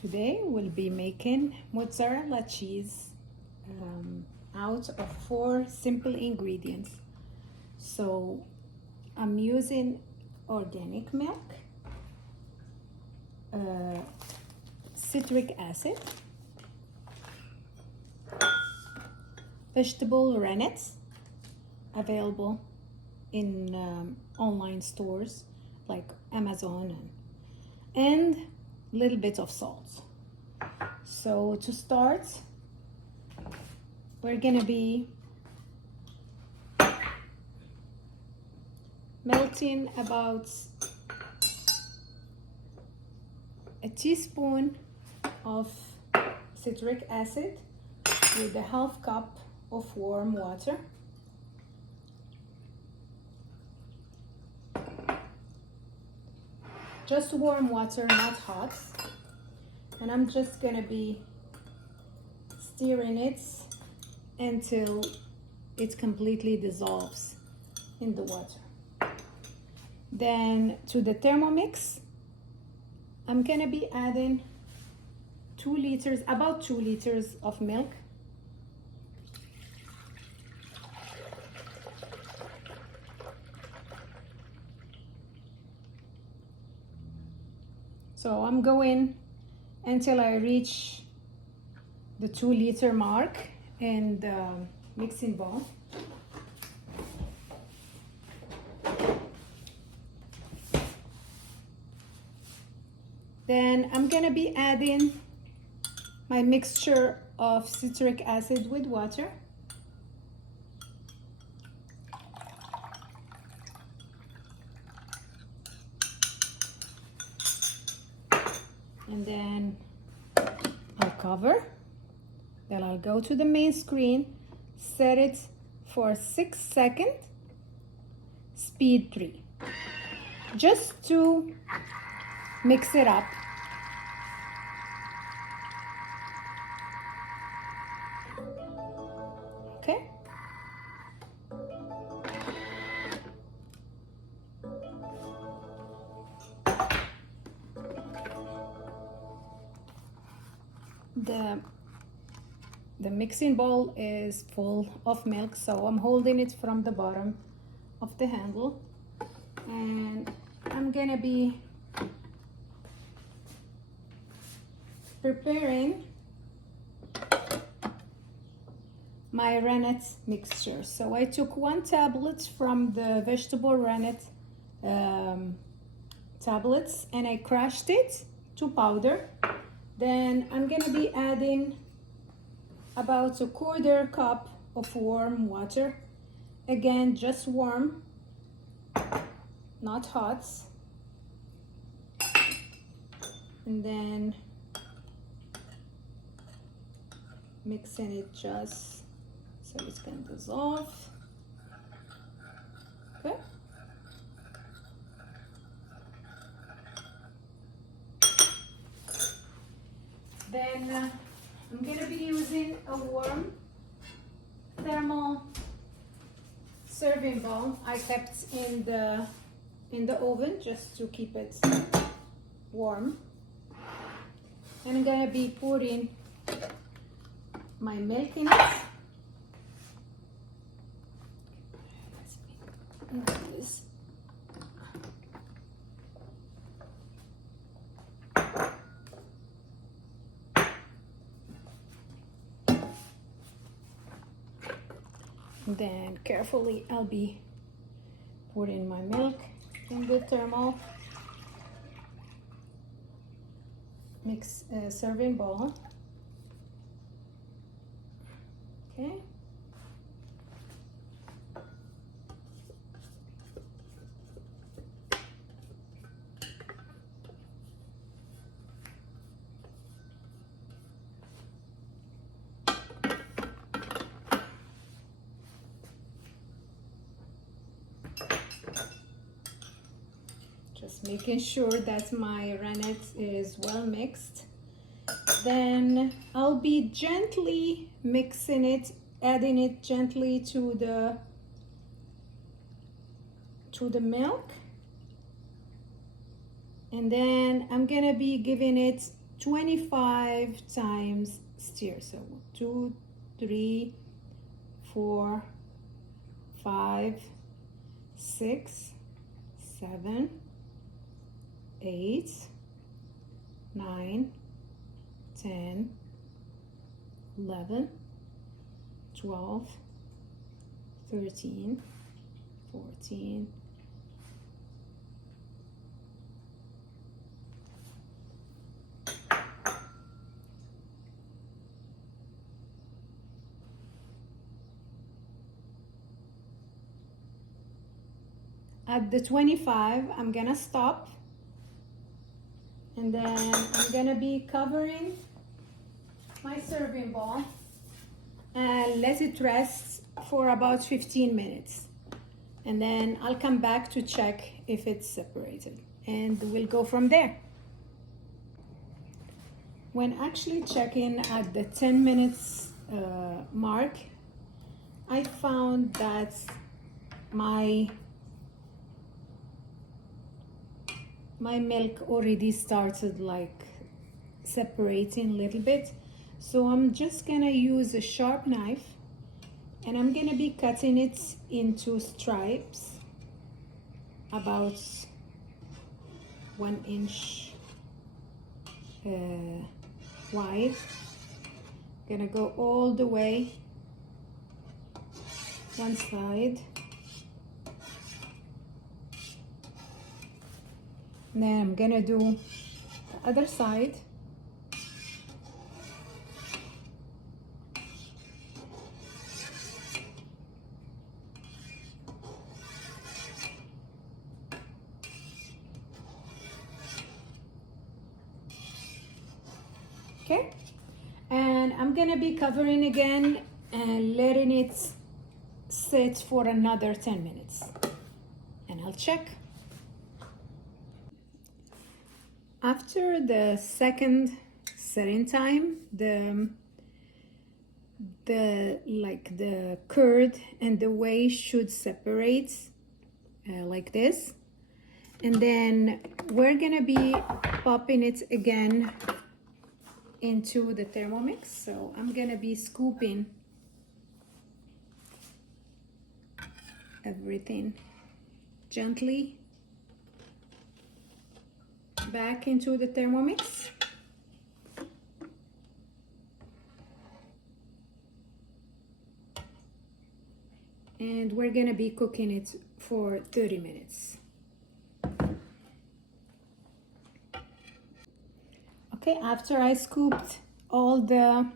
Today we'll be making mozzarella cheese out of 4 simple ingredients. So I'm using organic milk, citric acid, vegetable rennet available in online stores like Amazon, and a little bit of salt. So to start, we're gonna be melting about a teaspoon of citric acid with a half cup of warm water. Just warm water, not hot. And I'm just gonna be stirring it until it completely dissolves in the water. Then to the thermomix, I'm gonna be adding 2 liters, about 2 liters of milk. So I'm going until I reach the 2-liter mark in the mixing bowl. Then I'm gonna be adding my mixture of citric acid with water. And then I'll cover. Then I'll go to the main screen, set it for 6 seconds, speed 3, just to mix it up. Okay. The mixing bowl is full of milk, so I'm holding it from the bottom of the handle, and I'm gonna be preparing my rennet mixture. So I took 1 tablet from the vegetable rennet tablets and I crushed it to powder. Then I'm gonna be adding about 1/4 cup of warm water. Again, just warm, not hot. And then mixing it just so it can dissolve. Okay. Then I'm gonna be using a warm thermal serving bowl I kept in the oven just to keep it warm. And I'm gonna be pouring my milk in it. Then carefully I'll be pouring my milk in the thermal mix serving bowl. Okay. Just making sure that my rennet is well mixed. Then I'll be gently mixing it, adding it gently to the milk. And then I'm gonna be giving it 25 times stir. So 2, 3, 4, 5, 6, 7, 8, 9, 10, 11, 12, 13, 14, at the 25, I'm gonna stop, and then I'm gonna be covering my serving bowl and let it rest for about 15 minutes. And then I'll come back to check if it's separated, and we'll go from there. When actually checking at the 10 minutes mark, I found that my milk already started like separating a little bit. So I'm just gonna use a sharp knife, and I'm gonna be cutting it into stripes about 1 inch wide. Gonna go all the way one side, and then I'm gonna do the other side. Okay, and I'm gonna be covering again and letting it sit for another 10 minutes, and I'll check. After the second setting time, the curd and the whey should separate like this, and then we're gonna be popping it again into the Thermomix. So I'm gonna be scooping everything gently back into the Thermomix. And we're gonna be cooking it for 30 minutes. Okay, after I scooped all the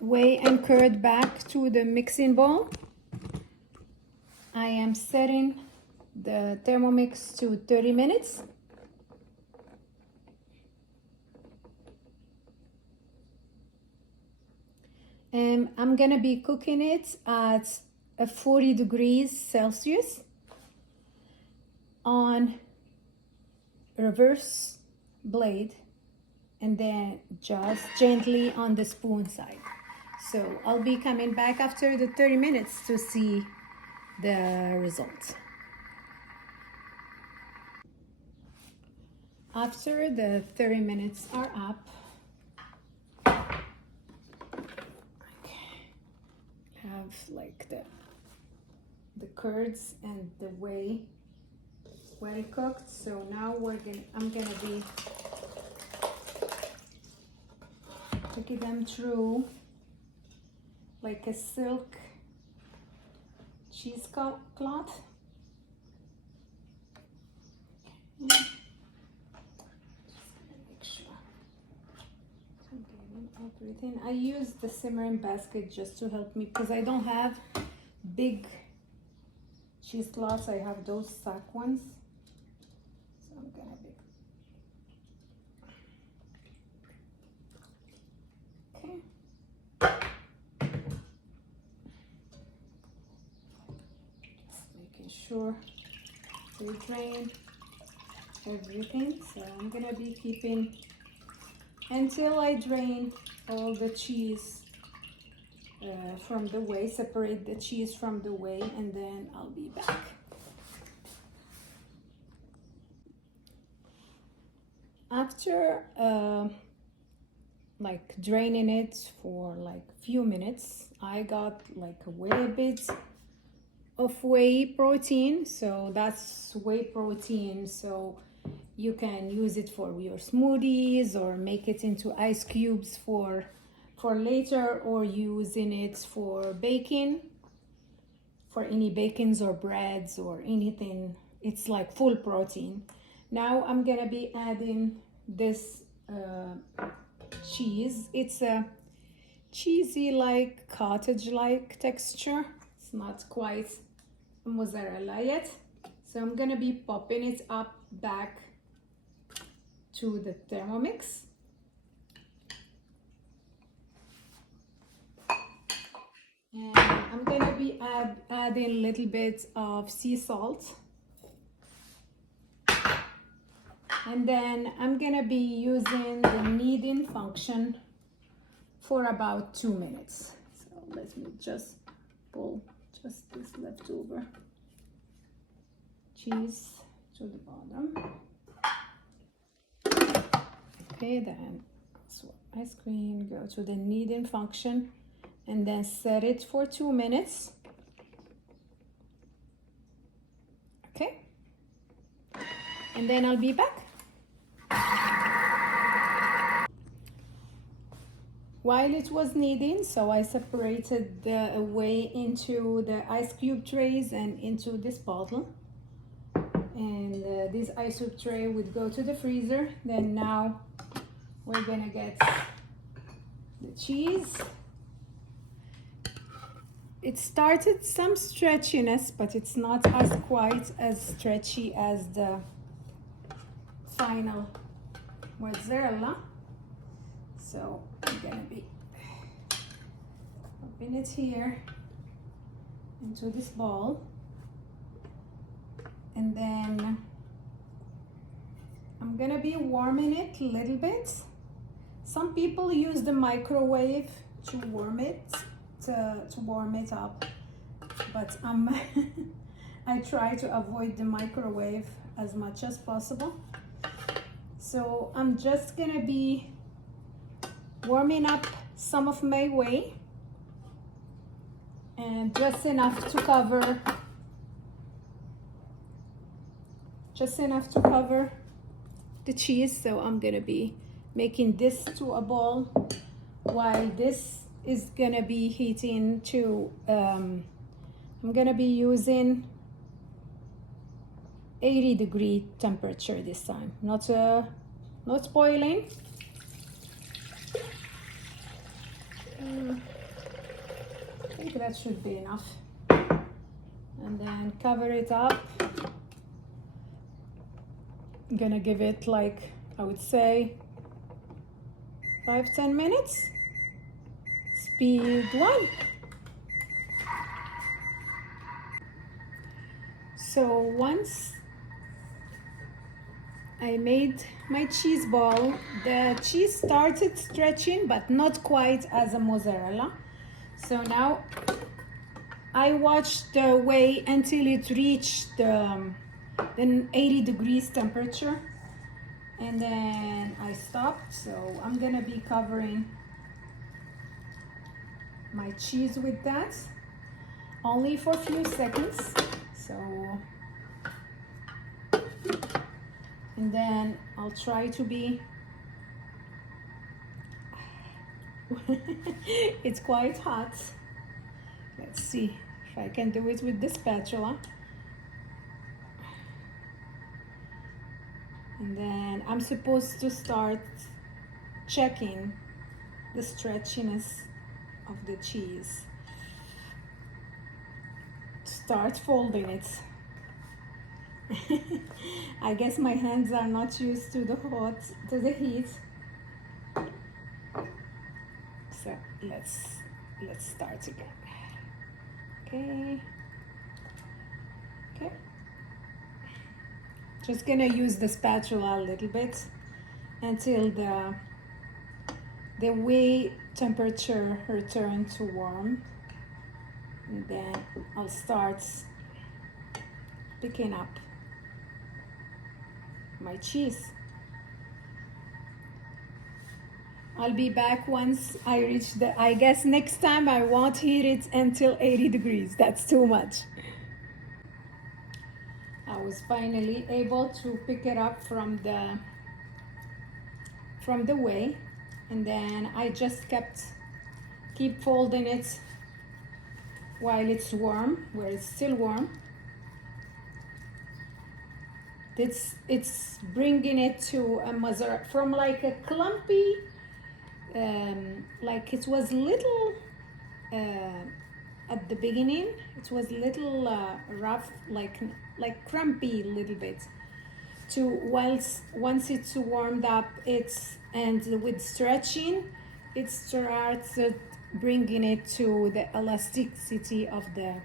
whey and curd back to the mixing bowl, I am setting the Thermomix to 30 minutes. And I'm gonna be cooking it at 40 degrees Celsius on reverse blade, and then just gently on the spoon side. So I'll be coming back after the 30 minutes to see the result. After the 30 minutes are up, have like the curds and the whey well cooked. So now I'm gonna be taking them through like a silk cheesecloth. Just make sure I'm getting everything. I use the simmering basket just to help me because I don't have big cheesecloths. I have those sack ones. So I'm gonna be sure we drain everything. So I'm gonna be keeping until I drain all the cheese from the whey, separate the cheese from the whey, and then I'll be back. after like draining it for like few minutes, I got like a way bit of whey protein. So that's whey protein, so you can use it for your smoothies or make it into ice cubes for later, or using it for baking, for any bakings or breads or anything. It's like full protein. Now I'm gonna be adding this cheese. It's a cheesy, like cottage like texture. It's not quite mozzarella yet, so I'm gonna be popping it up back to the thermomix. And I'm gonna be adding a little bit of sea salt, and then I'm gonna be using the kneading function for about 2 minutes. So let me just pull just this leftover cheese to the bottom. Okay, then swap my screen, go to the kneading function, and then set it for 2 minutes. Okay, and then I'll be back. While it was kneading, so I separated the whey into the ice cube trays and into this bottle. And this ice cube tray would go to the freezer. Then now we're gonna get the cheese. It started some stretchiness, but it's not as quite as stretchy as the final mozzarella. So I'm gonna be popping it here into this bowl, and then I'm gonna be warming it a little bit. Some people use the microwave to warm it, to warm it up, but I try to avoid the microwave as much as possible. So I'm just gonna be warming up some of my whey, and just enough to cover the cheese. So I'm gonna be making this to a ball while this is gonna be heating to I'm gonna be using 80-degree temperature this time, not boiling. I think that should be enough. And then cover it up. I'm gonna give it, like, I would say 5-10 minutes. Speed 1. So once I made my cheese ball, the cheese started stretching, but not quite as a mozzarella. So now I watched the whey until it reached the 80 degrees temperature, and then I stopped. So I'm gonna be covering my cheese with that only for a few seconds. So, and then I'll try to be it's quite hot. Let's see if I can do it with the spatula. And then I'm supposed to start checking the stretchiness of the cheese. Start folding it. I guess my hands are not used to the heat. So let's start again. Okay. Just gonna use the spatula a little bit until the whey temperature return to warm, and then I'll start picking up my cheese. I'll be back once I reach the, I guess next time I won't heat it until 80 degrees. That's too much. I was finally able to pick it up from the way, and then I just keep folding it while it's warm, where it's still warm. It's bringing it to a mozzarella from like a clumpy, like it was little at the beginning. It was little rough, like crumpy a little bit. To once it's warmed up, and with stretching, it starts bringing it to the elasticity of the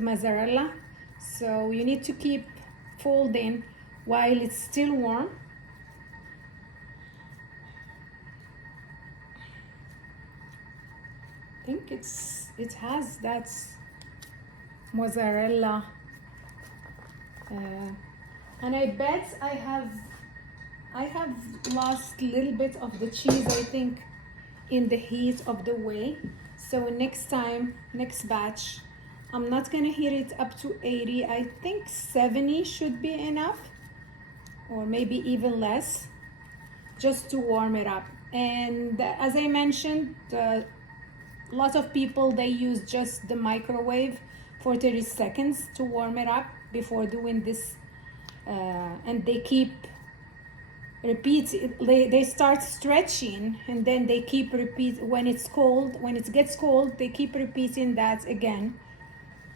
mozzarella. So you need to keep folding while it's still warm. I think it has that mozzarella, and I bet I have lost a little bit of the cheese, I think, in the heat of the whey. So next batch, I'm not gonna heat it up to 80. I think 70 should be enough, or maybe even less, just to warm it up. And as I mentioned, a lot of people, they use just the microwave for 30 seconds to warm it up before doing this, and they keep they start stretching, and then they keep when it gets cold, they keep repeating that again.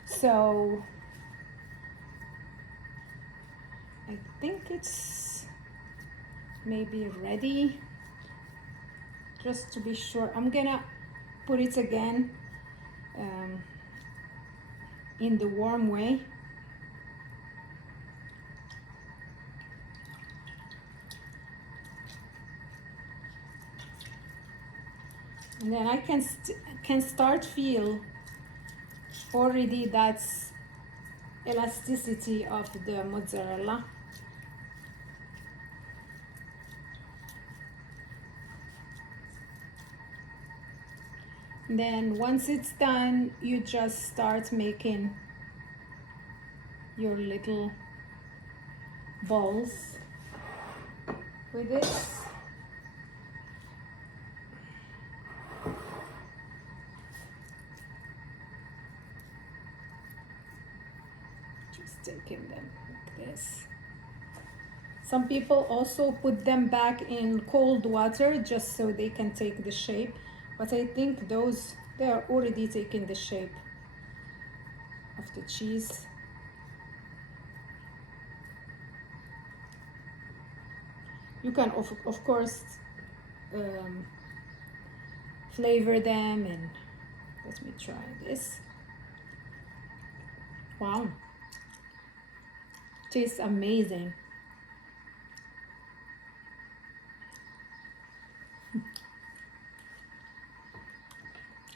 So I think it's maybe ready. Just to be sure, I'm gonna put it again in the warm way. And then I can start feel already that's elasticity of the mozzarella. And then once it's done, you just start making your little balls with it. Taking them like this. Some people also put them back in cold water just so they can take the shape, but I think they are already taking the shape of the cheese. You can of course flavor them, and let me try this. Wow. Tastes amazing.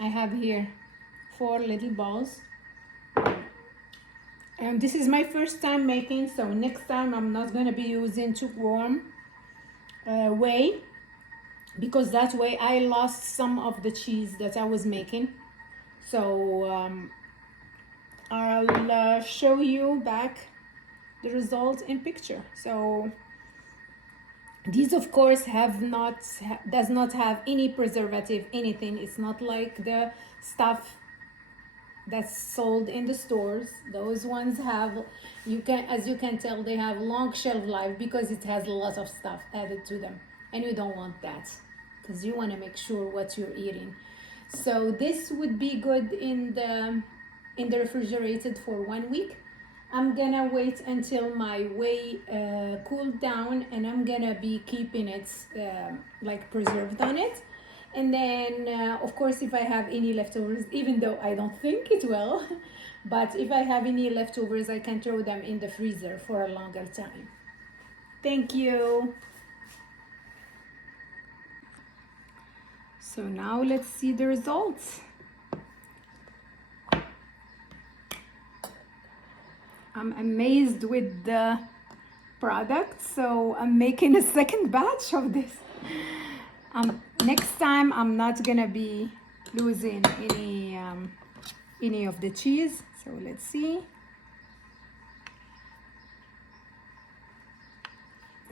I have here 4 little balls, and this is my first time making, so next time I'm not going to be using too warm whey, because that way I lost some of the cheese that I was making. So I'll show you back the result in picture. So these of course does not have any preservative, anything. It's not like the stuff that's sold in the stores. Those ones have, as you can tell, they have long shelf life because it has a lot of stuff added to them, and you don't want that because you want to make sure what you're eating. So this would be good in the refrigerated for 1 week. I'm gonna wait until my whey cooled down, and I'm gonna be keeping it like preserved on it. And then of course, if I have any leftovers, even though I don't think it will, but if I have any leftovers, I can throw them in the freezer for a longer time. Thank you. So now let's see the results. I'm amazed with the product, so I'm making a second batch of this. Next time I'm not gonna be losing any of the cheese. So let's see.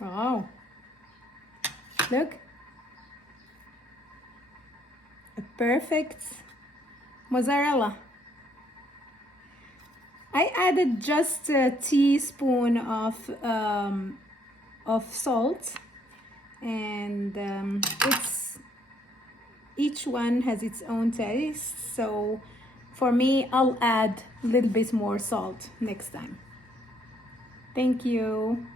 Wow, look, a perfect mozzarella. I added just a teaspoon of salt, and it's each one has its own taste. So for me, I'll add a little bit more salt next time. Thank you.